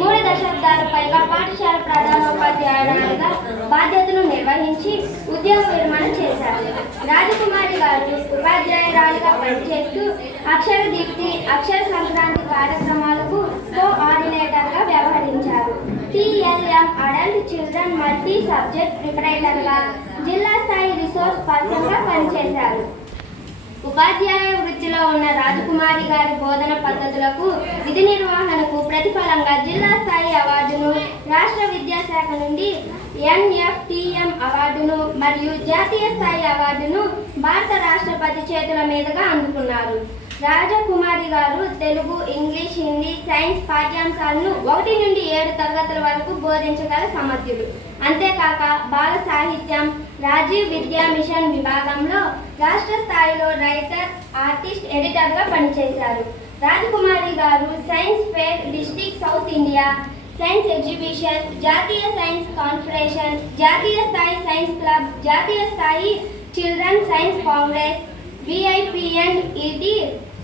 3 దశాబ్దాల పైగా పాఠశాల ప్రధానోపాధ్యాయురాలుగా బాధ్యతలు నిర్వహించి ఉద్యోగ విరమణ చేశారు. రాజకుమారి గారు ఉపాధ్యాయురాలుగా పనిచేస్తూ అక్షర దీప్తి, అక్షర సంక్రాంతి కార్యక్రమాలకు కోఆర్డినేటర్గా వ్యవహరించారు. TLM adult children multi subject ప్రిపరేటర్గా, జిల్లా స్థాయి రిసోర్స్ పర్సన్గా పనిచేశారు. ఉపాధ్యాయ వృత్తిలో ఉన్న రాజకుమారి గారి బోధన పద్ధతులకు, విధి నిర్వహణకు ప్రతిఫలంగా జిల్లా స్థాయి అవార్డును, రాష్ట్ర విద్యాశాఖ నుండి NFTM అవార్డును మరియు జాతీయ స్థాయి అవార్డును భారత రాష్ట్రపతి చేతుల మీదుగా అందుకున్నారు. రాజకుమారి గారు తెలుగు, ఇంగ్లీష్, హిందీ, సైన్స్ పాఠ్యాంశాలను 1 నుండి 7 తరగతుల వరకు బోధించగల సమర్థులు. అంతేకాక బాల సాహిత్యం, రాజీవ్ విద్యా మిషన్ విభాగంలో రాష్ట్ర స్థాయిలో రైటర్, ఆర్టిస్ట్, ఎడిటర్గా పనిచేశారు. Rajakumari garu science fair, district south India science exhibition, జాతీయ సైన్స్ కాన్ఫరెన్స్, జాతీయ స్థాయి సైన్స్ క్లబ్, జాతీయ స్థాయి children science congress, VIPNET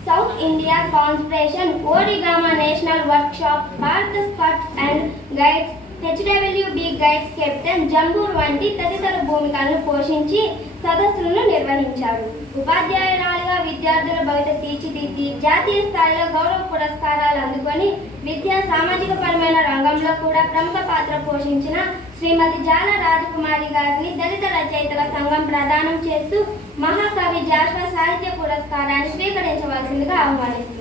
south India కాన్స్పిరేషన్, origami national workshop, Bharat scouts and guides, HWB guides captain, jamboree వంటి తదితర భూమికలను పోషించి సదస్సులను నిర్వహించారు. ఉపాధ్యాయురాలుగా విద్యార్థుల భవిత తీర్చిదిద్ది జాతీయ స్థాయిలో గౌరవ పురస్కారాలు అందుకొని విద్యా సామాజిక పరమైన రంగంలో కూడా ప్రముఖ పాత్ర పోషించిన శ్రీమతి జాల రాజకుమారి గారిని దళిత రచయితల సంఘం ప్రదానం చేస్తూ మహాకవి జాషువా సాహిత్య పురస్కారాన్ని స్వీకరించవలసిందిగా ఆహ్వానిస్తున్నారు.